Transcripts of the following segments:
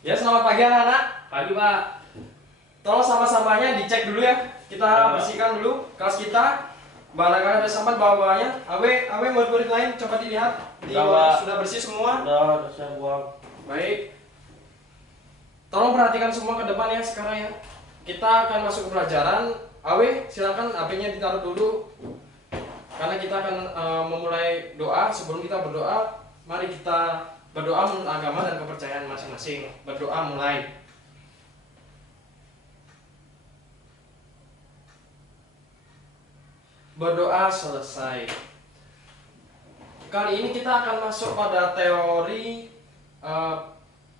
Ya, selamat pagi anak-anak. Pagi Pak. Tolong sampah-sampahnya dicek dulu ya. Kita Ya, Pak. bersihkan dulu kelas kita. Barangkali ada sampah di bawah-bawahnya. Awe, murid-murid lain coba dilihat. Di Udah, bawah Pak. sudah bersih semua. Udah saya buang. Baik. Tolong perhatikan semua ke depan ya sekarang ya. Kita akan masuk ke pelajaran. Awe, silakan HP-nya ditaruh dulu. Karena kita akan memulai doa. Sebelum kita berdoa, mari kita berdoa menurut agama dan kepercayaan masing-masing. Berdoa mulai. Berdoa selesai. Kali ini kita akan masuk pada teori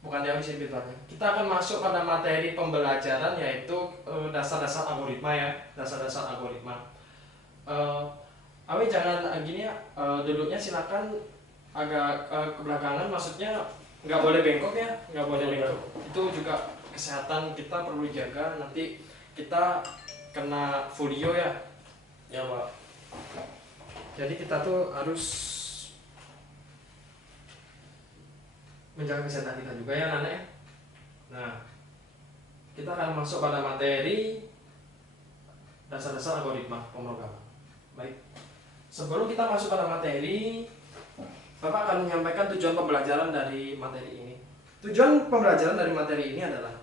bukan teori sih betulnya. Kita akan masuk pada materi pembelajaran yaitu dasar-dasar algoritma ya, dasar-dasar algoritma. Awi jangan gini ya, duduknya silakan agak ke belakangan, maksudnya nggak boleh bengkok ya, nggak boleh bengkok. Itu juga kesehatan kita perlu jaga, nanti kita kena folio ya. Ya Pak. Jadi kita tuh harus menjaga kesehatan kita juga ya Nana ya. Nah, kita akan masuk pada materi dasar-dasar algoritma pemrograman. Baik. Sebelum kita masuk pada materi, Bapak akan menyampaikan tujuan pembelajaran dari materi ini. Tujuan pembelajaran dari materi ini adalah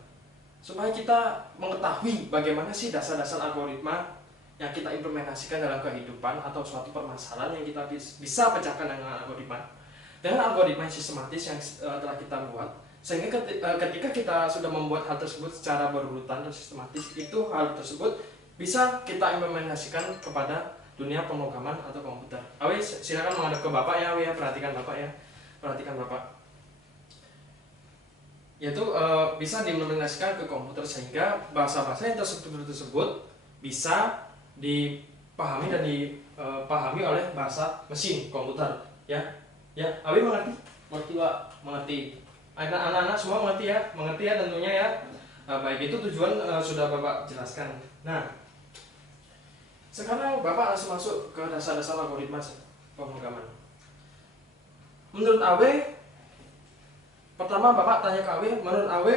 supaya kita mengetahui bagaimana sih dasar-dasar algoritma yang kita implementasikan dalam kehidupan atau suatu permasalahan yang kita bisa pecahkan dengan algoritma. Dengan algoritma yang sistematis yang telah kita buat, sehingga ketika kita sudah membuat hal tersebut secara berurutan dan sistematis, itu hal tersebut bisa kita implementasikan kepada dunia pemrograman atau komputer. Awi silakan menghadap ke Bapak ya, Awi ya, perhatikan Bapak ya. Perhatikan Bapak. Yaitu bisa diimplementasikan ke komputer sehingga bahasa-bahasa yang tersebut bisa dipahami dan dipahami oleh bahasa mesin komputer ya. Ya, Awi mengerti? Mengerti Pak. Mengerti. Anak-anak semua mengerti ya tentunya ya. Baik, itu tujuan sudah Bapak jelaskan. Nah, sekarang Bapak langsung masuk ke dasar-dasar algoritma pemrograman. Menurut Awe, pertama Bapak tanya ke Awe, menurut Awe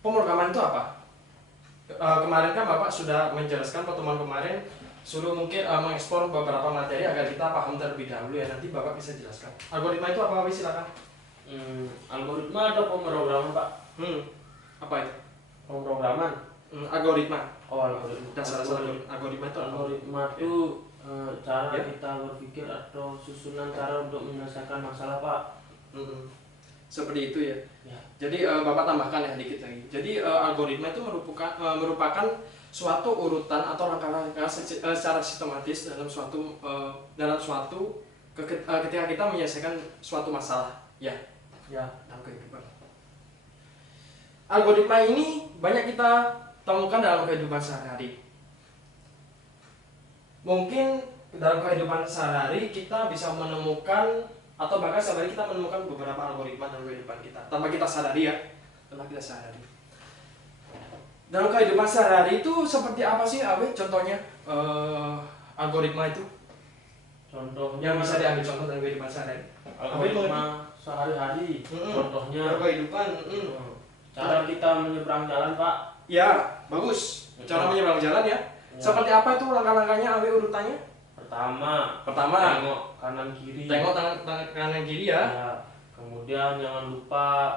pemrograman itu apa? Kemarin kan Bapak sudah menjelaskan pertemuan kemarin, suruh mungkin mengeksplor beberapa materi agar kita paham terlebih dahulu ya. Nanti Bapak bisa jelaskan. Algoritma itu apa? Silakan. Algoritma atau pemrograman Pak? Apa itu? Pemrograman. Algoritma. Oh, algoritma. Dasar-dasar algoritma itu apa? Algoritma itu cara Ya. kita berpikir atau susunan cara untuk menyelesaikan masalah Pak. Seperti itu ya. Ya. Jadi Bapak tambahkan ya dikit lagi. Jadi algoritma itu merupakan suatu urutan atau langkah-langkah secara sistematis ketika kita menyelesaikan suatu masalah ya. Ya. Oke, Pak. Algoritma ini banyak kita temukan dalam kehidupan sehari-hari. Mungkin dalam kehidupan sehari-hari kita bisa menemukan atau bahkan sehari kita menemukan beberapa algoritma dalam kehidupan kita tanpa kita sadari ya, tanpa kita sadari. Dalam kehidupan sehari-hari itu seperti apa sih, Awe? Contohnya algoritma itu Contohnya yang bisa diambil contoh dalam kehidupan sehari-hari. algoritma sehari-hari. Contohnya dalam kehidupan. cara kita menyeberang jalan Pak. Ya, bagus. Cara menyeberang jalan ya. Seperti apa itu langkah-langkahnya, Awe, urutannya? Pertama, tengok kanan kiri. Tengok tangan kanan kiri ya. Ya. Kemudian jangan lupa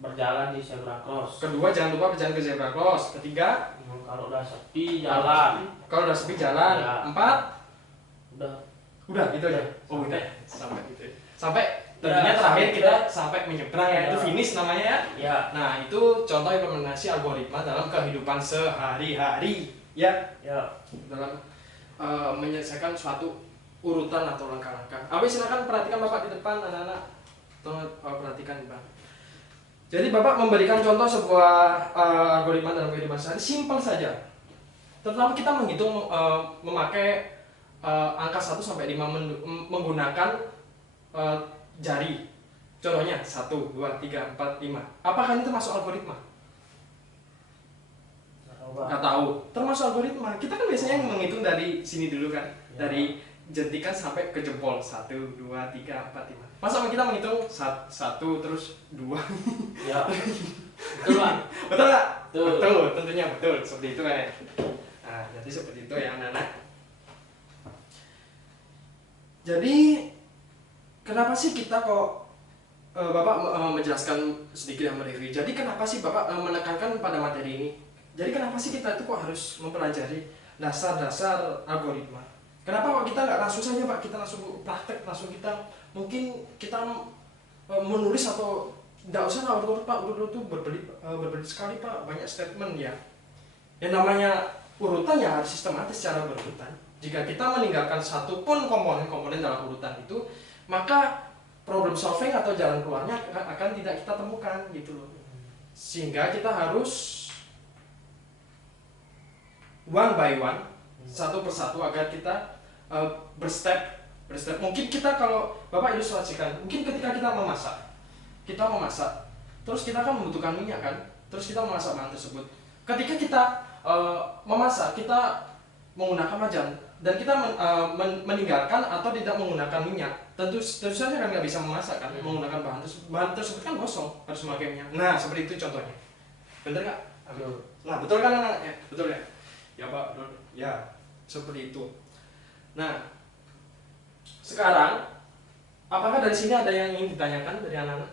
berjalan di zebra cross. Kedua, jangan lupa berjalan ke zebra cross. Ketiga, Kalau udah sepi jalan. kalau udah sepi jalan. Ya. 4, Udah. udah gitu ya. Oh, udah sampai gitu ya. Sampai tentunya Ya, terakhir sampai kita sampai menyeberang ya. Ya. Itu finish namanya ya. Ya. Nah, itu contoh implementasi algoritma dalam kehidupan sehari-hari ya. Ya. Dalam menyelesaikan suatu urutan atau langkah-langkah. Awi silakan perhatikan Bapak di depan anak-anak. Tolong perhatikan Pak. Jadi Bapak memberikan contoh sebuah algoritma dalam kehidupan sehari, simpel saja. Terutama kita menghitung memakai angka 1 sampai 5 menggunakan jari. Contohnya 1, 2, 3, 4, 5. Apakah ini termasuk algoritma? Nggak tahu. Termasuk algoritma. Kita kan biasanya menghitung dari sini dulu kan. Ya. Dari jentikan sampai ke jempol 1, 2, 3, 4, 5. Masa kita menghitung 1 terus 2? Ya. Betul Pak. Betul nggak? Betul. Betul, tentunya betul. Seperti itu kan ya. Nah, jadi seperti itu ya anak-anak. Jadi kenapa sih kita kok Bapak menjelaskan sedikit yang mereview. Jadi kenapa sih Bapak menekankan pada materi ini? Jadi kenapa sih kita itu kok harus mempelajari dasar-dasar algoritma? Kenapa kok kita nggak langsung saja Pak, kita langsung praktek, langsung kita mungkin kita menulis atau nggak usah lah urut-urut Pak, urut-urut itu berbelit sekali Pak, banyak statement ya. Yang namanya urutan ya harus sistematis secara berurutan. Jika kita meninggalkan satu pun komponen dalam urutan itu, maka problem solving atau jalan keluarnya akan tidak kita temukan gitu loh. Sehingga kita harus one by one, satu persatu agar kita berstep. Mungkin kita kalau Bapak ilustrasikan, mungkin ketika kita memasak, terus kita kan membutuhkan minyak kan, terus kita memasak bahan tersebut. Ketika kita memasak, kita menggunakan wajan dan kita meninggalkan atau tidak menggunakan minyak, tentu saja kan nggak bisa memasak kan, menggunakan bahan tersebut kan kosong, harus memakai minyak. Nah seperti itu contohnya, bener nggak? Nah betul kan anak-anaknya, betul ya? Ya Pak, betul. Ya seperti itu. Nah sekarang apakah dari sini ada yang ingin ditanyakan dari anak-anak?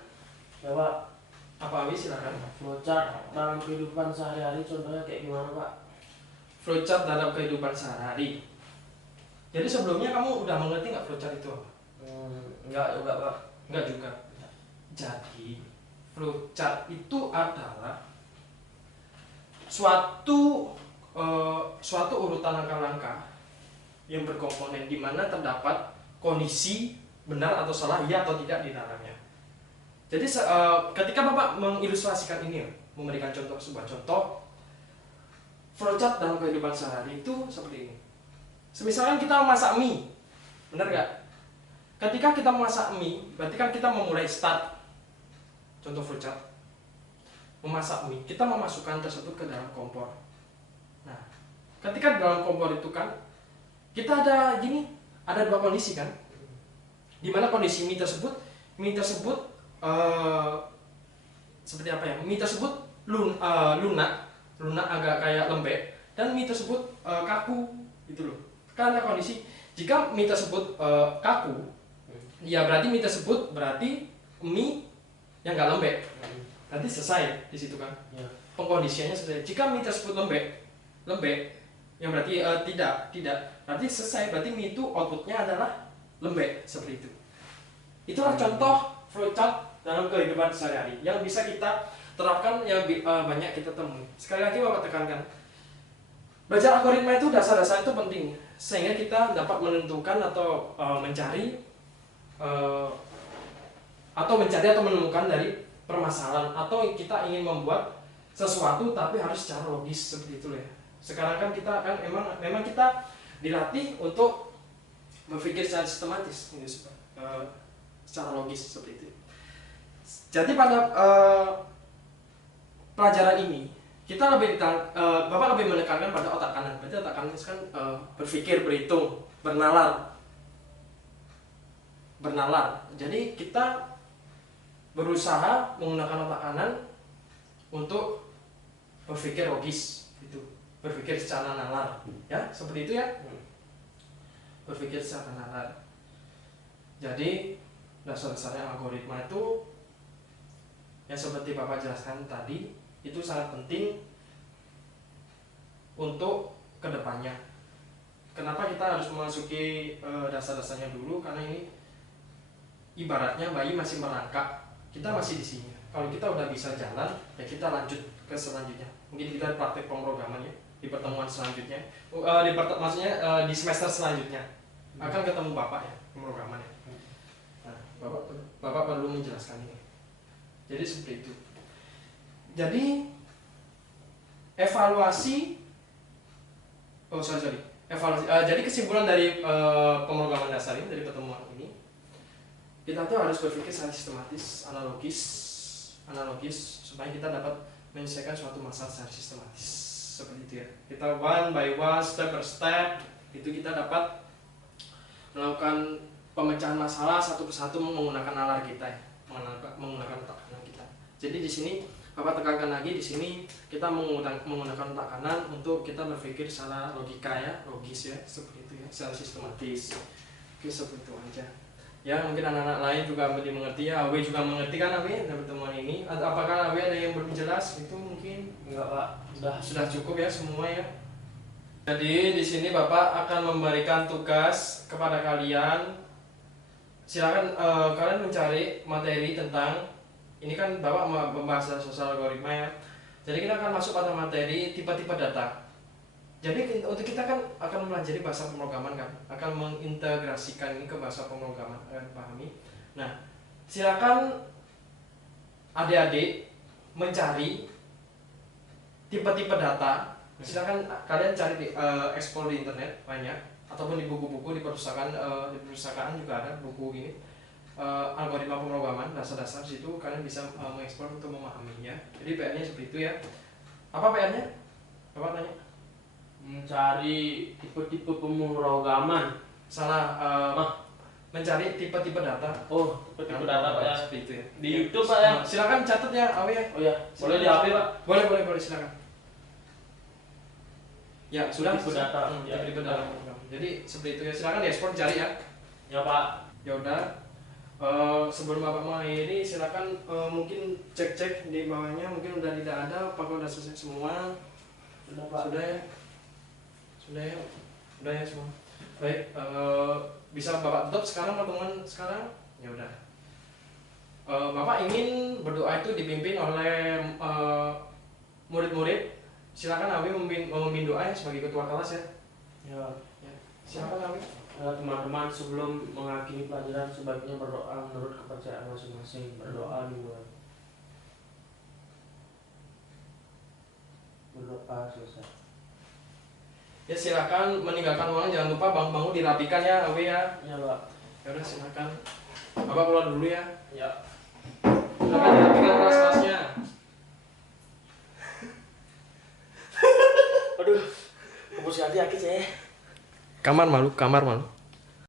Ya Pak. Apa Awi silakan. Flowchart dalam kehidupan sehari-hari contohnya kayak gimana Pak? Flowchart dalam kehidupan sehari-hari. Jadi sebelumnya kamu udah mengerti nggak flowchart itu apa? Enggak juga Pak. Enggak juga. Jadi flowchart itu adalah suatu urutan langkah-langkah yang berkomponen di mana terdapat kondisi benar atau salah, iya atau tidak di dalamnya. Jadi ketika Bapak mengilustrasikan ini, memberikan sebuah contoh flowchart dalam kehidupan sehari itu seperti ini. Misalkan kita memasak mie, benar nggak? Ketika kita memasak mie, berarti kan kita memulai start. Contoh flowchart, memasak mie, kita memasukkan tersebut ke dalam kompor. Nah, ketika di dalam kompor itu kan, kita ada dua kondisi kan, dimana kondisi mie tersebut seperti apa ya? Mie tersebut lunak agak kayak lembek, dan mie tersebut kaku gitu loh. Karena kondisi jika mie tersebut kaku, ya berarti mie tersebut mie yang nggak lembek. Nanti selesai di situ kan? Ya. Pengkondisiannya selesai. Jika mie tersebut lembek, yang berarti tidak, berarti selesai. Berarti mie itu outputnya adalah lembek seperti itu. Itulah contoh flowchart dalam kehidupan sehari-hari yang bisa kita terapkan, yang banyak kita temui. Sekali lagi Bapak tekankan, belajar algoritma itu dasar-dasar itu penting, sehingga kita dapat menentukan atau mencari atau menemukan dari permasalahan, atau kita ingin membuat sesuatu tapi harus secara logis seperti itu ya. Sekarang kan kita kan memang kita dilatih untuk berpikir secara sistematis, secara logis seperti itu. Jadi pada pelajaran ini kita Bapak lebih menekankan pada otak kanan. Berarti otak kanan kan berpikir, berhitung, bernalar. Jadi kita berusaha menggunakan otak kanan untuk berpikir logis, itu berpikir secara nalar, ya seperti itu ya. Berpikir secara nalar. Jadi dasar-dasarnya algoritma itu yang seperti Bapak jelaskan tadi, itu sangat penting untuk kedepannya. Kenapa kita harus memasuki dasar-dasarnya dulu? Karena ini ibaratnya bayi masih merangkak, kita masih di sini. Kalau kita udah bisa jalan, ya kita lanjut ke selanjutnya. Mungkin kita praktek pemrograman ya di pertemuan selanjutnya. Maksudnya di semester selanjutnya akan ketemu Bapak ya pemrograman ya. Nah, Bapak perlu menjelaskan ini. Jadi seperti itu. Jadi evaluasi. Jadi kesimpulan dari pemrograman dasar ini, dari pertemuan ini, kita tuh harus berpikir secara sistematis, analogis supaya kita dapat menyelesaikan suatu masalah secara sistematis seperti itu ya. Kita one by one, step per step, itu kita dapat melakukan pemecahan masalah satu persatu menggunakan nalar kita ya, menggunakan tekanan kita. Jadi di sini Bapak tekankan lagi, di sini kita menggunakan tekanan untuk kita berpikir secara logika ya, logis ya, seperti itu ya, secara sistematis. Oke, seperti itu aja. Ya, mungkin anak-anak lain juga mengerti ya. Awe juga mengerti kan Awe dalam pertemuan ini. Apakah Awe ada yang belum jelas? Itu mungkin Enggak Pak, sudah cukup ya semua ya. Jadi di sini Bapak akan memberikan tugas kepada kalian. Silakan kalian mencari materi tentang ini kan Bapak membahas sosial algoritma ya. Jadi kita akan masuk pada materi tipe-tipe data. Jadi untuk kita kan akan mempelajari bahasa pemrograman kan, akan mengintegrasikan ini ke bahasa pemrograman, kalian pahami. Nah, silakan adik-adik mencari tipe-tipe data. Silakan kalian cari di explore di internet banyak, ataupun di buku-buku di perpustakaan juga ada buku ini. Algoritma pemrograman dasar-dasar situ kalian bisa mengeksplor untuk memahaminya. Jadi PR-nya seperti itu ya. Apa PR-nya? Bapak tanya. mencari tipe-tipe pemrograman. Salah. Mencari tipe-tipe data. Oh, tipe-tipe data Pak ya. Seperti itu ya. Di YouTube Pak ya. Silakan catat ya, Awe ya. Oh ya, boleh di HP Pak. Boleh silakan. Ya sudah. Tipe data. Tipe data. Jadi seperti itu ya. Silakan diekspor cari ya. Ya Pak. Ya udah. Sebelum Bapak mengakhiri silakan mungkin cek di bawahnya mungkin udah tidak ada apakah udah selesai semua. Sudah Pak. Sudah ya semua. Baik, bisa Bapak tutup sekarang pertemuan sekarang. Ya udah. Bapak ingin berdoa itu dipimpin oleh murid-murid. Silakan Awi memimpin doa ya sebagai ketua kelas ya. Ya. Silakan Awi. Teman-teman sebelum mengakhiri pelajaran sebaiknya berdoa menurut kepercayaan masing-masing. Berdoa dulu. Berdoa selesai. Ya silakan meninggalkan ruangan, jangan lupa bangku-bangku dirapikan ya Awi ya. Ya Pak. Ya udah silakan. Bapak keluar dulu ya. Ya. Silakan dirapikan kelas-kelasnya. Aduh, kamu sekali sakit saya. Kamar malu.